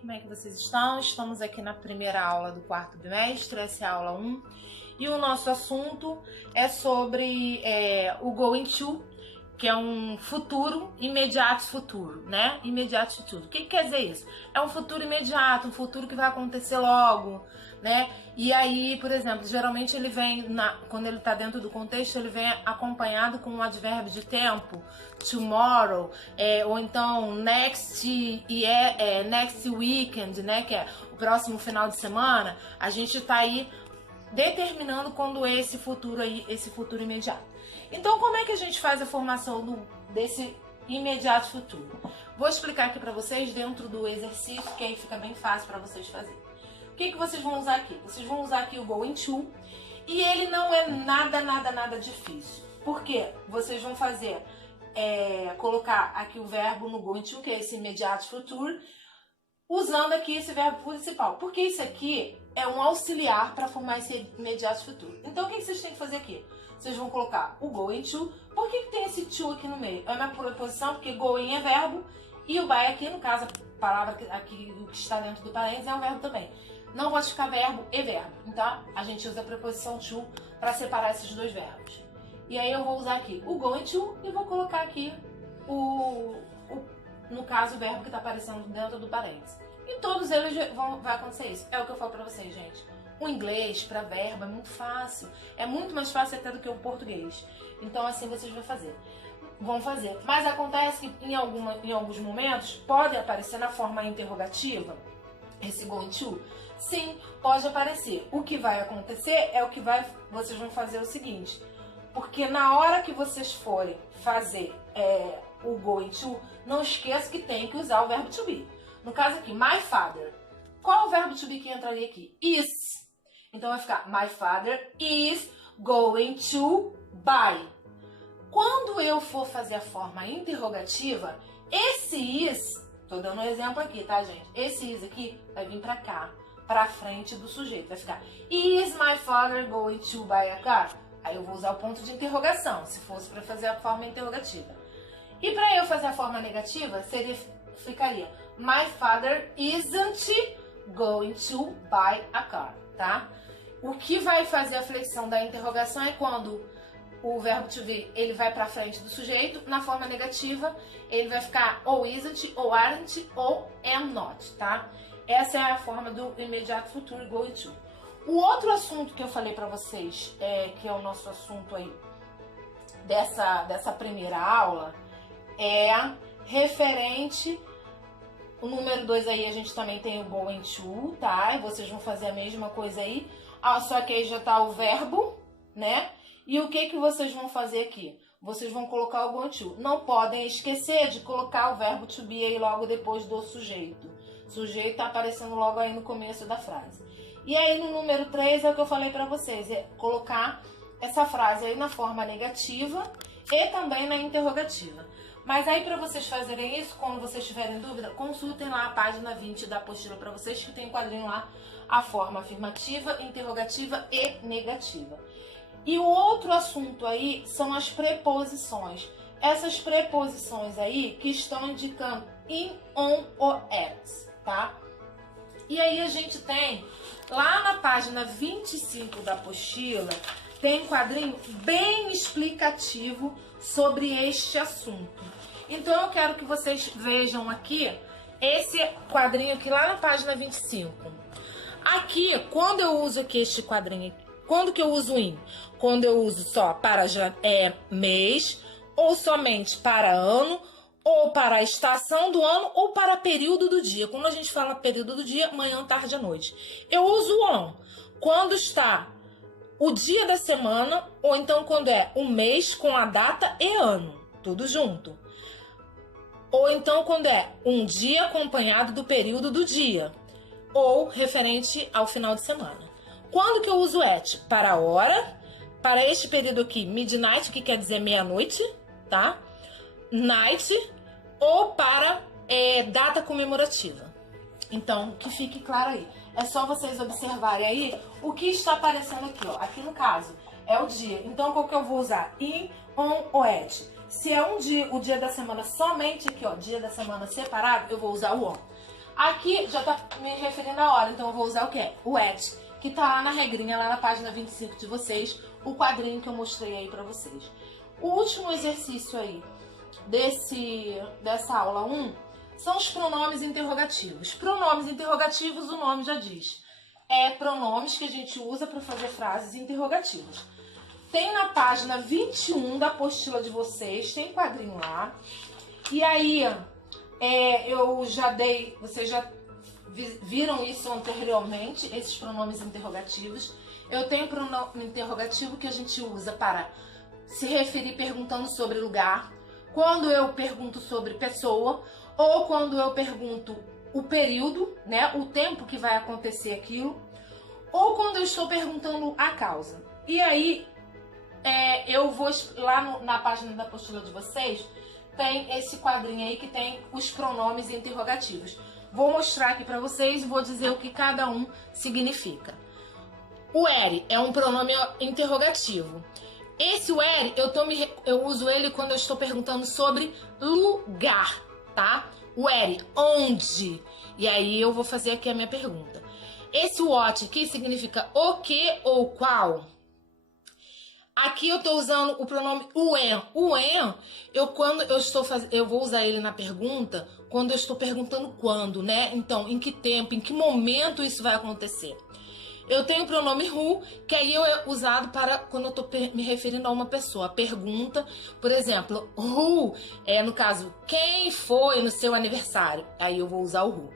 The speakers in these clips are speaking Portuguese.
como é que vocês estão? Estamos aqui na primeira aula do quarto bimestre, essa é a aula 1. E o nosso assunto é sobre o going to, que é um futuro, imediato futuro, né? Imediato futuro. O que quer dizer isso? É um futuro imediato, um futuro que vai acontecer logo, né? E aí, por exemplo, geralmente ele vem, quando ele está dentro do contexto, ele vem acompanhado com um advérbio de tempo, tomorrow, ou então next weekend, né? Que é o próximo final de semana. A gente está aí determinando quando é esse futuro imediato. Então, como é que a gente faz a formação desse imediato futuro? Vou explicar aqui para vocês dentro do exercício, que aí fica bem fácil para vocês fazerem. O que vocês vão usar aqui? Vocês vão usar aqui o going to, e ele não é nada difícil. Por quê? Vocês vão fazer, colocar aqui o verbo no going to, que é esse imediato futuro, usando aqui esse verbo principal. Porque isso aqui é um auxiliar para formar esse imediato futuro. Então, o que vocês têm que fazer aqui? Vocês vão colocar o going to. Por que tem esse to aqui no meio? É uma preposição, porque going é verbo e o by aqui, no caso, a palavra aqui que está dentro do parênteses é um verbo também. Não pode ficar verbo e verbo. Então, a gente usa a preposição to para separar esses dois verbos. E aí eu vou usar aqui o going to e vou colocar aqui no caso, o verbo que está aparecendo dentro do parênteses. E todos eles vai acontecer isso. É o que eu falo para vocês, gente. O inglês para verbo é muito fácil. É muito mais fácil até do que o português. Então, assim vocês vão fazer. Mas acontece que em alguns momentos pode aparecer na forma interrogativa esse going to. Sim, pode aparecer. O que vai acontecer é vocês vão fazer o seguinte. Porque na hora que vocês forem fazer o going to, não esqueça que tem que usar o verbo to be. No caso aqui, my father. Qual é o verbo to be que entraria aqui? Is. Então vai ficar, my father is going to buy. Quando eu for fazer a forma interrogativa, esse is, tô dando um exemplo aqui, tá, gente? Esse is aqui vai vir pra cá, pra frente do sujeito. Vai ficar, is my father going to buy a car? Aí eu vou usar o ponto de interrogação, se fosse para fazer a forma interrogativa. E para eu fazer a forma negativa, ficaria, my father isn't going to buy a car, tá? O que vai fazer a flexão da interrogação é quando o verbo to be, ele vai para frente do sujeito. Na forma negativa, ele vai ficar ou isn't, ou aren't, ou am not, tá? Essa é a forma do imediato futuro, going to. O outro assunto que eu falei para vocês, que é o nosso assunto aí dessa primeira aula, é referente. O número 2 aí a gente também tem o going to, tá? E vocês vão fazer a mesma coisa aí. Só que aí já tá o verbo, né? E o que vocês vão fazer aqui? Vocês vão colocar o going to. Não podem esquecer de colocar o verbo to be aí logo depois do sujeito. O sujeito tá aparecendo logo aí no começo da frase. E aí no número 3 é o que eu falei pra vocês. É colocar essa frase aí na forma negativa e também na interrogativa. Mas aí, para vocês fazerem isso, quando vocês tiverem dúvida, consultem lá a página 20 da apostila para vocês, que tem um quadrinho lá, a forma afirmativa, interrogativa e negativa. E o outro assunto aí são as preposições. Essas preposições aí que estão indicando in, on ou at, tá? E aí a gente tem, lá na página 25 da apostila, tem um quadrinho bem explicativo sobre este assunto. Então eu quero que vocês vejam aqui esse quadrinho aqui lá na página 25. Aqui, quando eu uso aqui este quadrinho, quando que eu uso in? Quando eu uso só para mês, ou somente para ano, ou para a estação do ano, ou para período do dia. Quando a gente fala período do dia, manhã, tarde à noite. Eu uso o on quando está o dia da semana, ou então quando é o mês com a data e ano, tudo junto. Ou então quando é um dia acompanhado do período do dia, ou referente ao final de semana. Quando que eu uso at? Para a hora, para este período aqui, midnight, que quer dizer meia-noite, tá? Night, ou para data comemorativa. Então, que fique claro aí. É só vocês observarem aí o que está aparecendo aqui, ó. Aqui no caso, é o dia. Então, qual que eu vou usar? In, on ou at. Se é um dia, o dia da semana somente aqui, ó, dia da semana separado, eu vou usar o on. Aqui já tá me referindo à hora, então eu vou usar o quê? O at, que tá lá na regrinha, lá na página 25 de vocês, o quadrinho que eu mostrei aí pra vocês. O último exercício aí dessa aula 1 são os pronomes interrogativos. Pronomes interrogativos, o nome já diz. É pronomes que a gente usa para fazer frases interrogativas. Tem na página 21 da apostila de vocês, tem quadrinho lá. E aí, eu já dei, vocês já viram isso anteriormente, esses pronomes interrogativos. Eu tenho pronome interrogativo que a gente usa para se referir perguntando sobre lugar, quando eu pergunto sobre pessoa, ou quando eu pergunto o período, né, o tempo que vai acontecer aquilo, ou quando eu estou perguntando a causa. E aí, eu vou lá na página da apostila de vocês, tem esse quadrinho aí que tem os pronomes interrogativos. Vou mostrar aqui para vocês e vou dizer o que cada um significa. O where é um pronome interrogativo. Esse where, eu uso ele quando eu estou perguntando sobre lugar, tá? Where, onde? E aí eu vou fazer aqui a minha pergunta. Esse what aqui significa o que ou qual. Aqui eu tô usando o pronome when. O when, eu vou usar ele na pergunta quando eu estou perguntando quando, né? Então, em que tempo, em que momento isso vai acontecer. Eu tenho o pronome who, que aí é usado para quando eu tô me referindo a uma pessoa. A pergunta, por exemplo, who, no caso, quem foi no seu aniversário? Aí eu vou usar o who.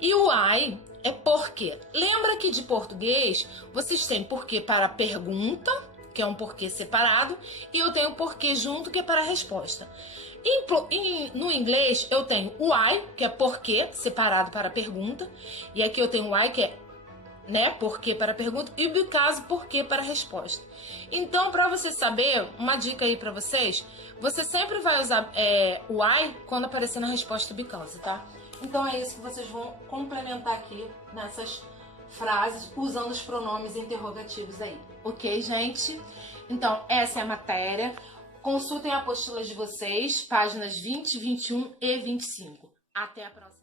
E o why é porquê. Lembra que de português, vocês têm porquê para pergunta, que é um porquê separado, e eu tenho porquê junto, que é para a resposta. No inglês, eu tenho o why, que é porquê, separado para a pergunta, e aqui eu tenho o why, que é, né, porquê para a pergunta, e o because, porquê para a resposta. Então, para você saber, uma dica aí para vocês, você sempre vai usar o why quando aparecer na resposta because, tá? Então é isso que vocês vão complementar aqui nessas frases usando os pronomes interrogativos aí. Ok, gente? Então, essa é a matéria. Consultem a apostila de vocês, páginas 20, 21 e 25. Até a próxima.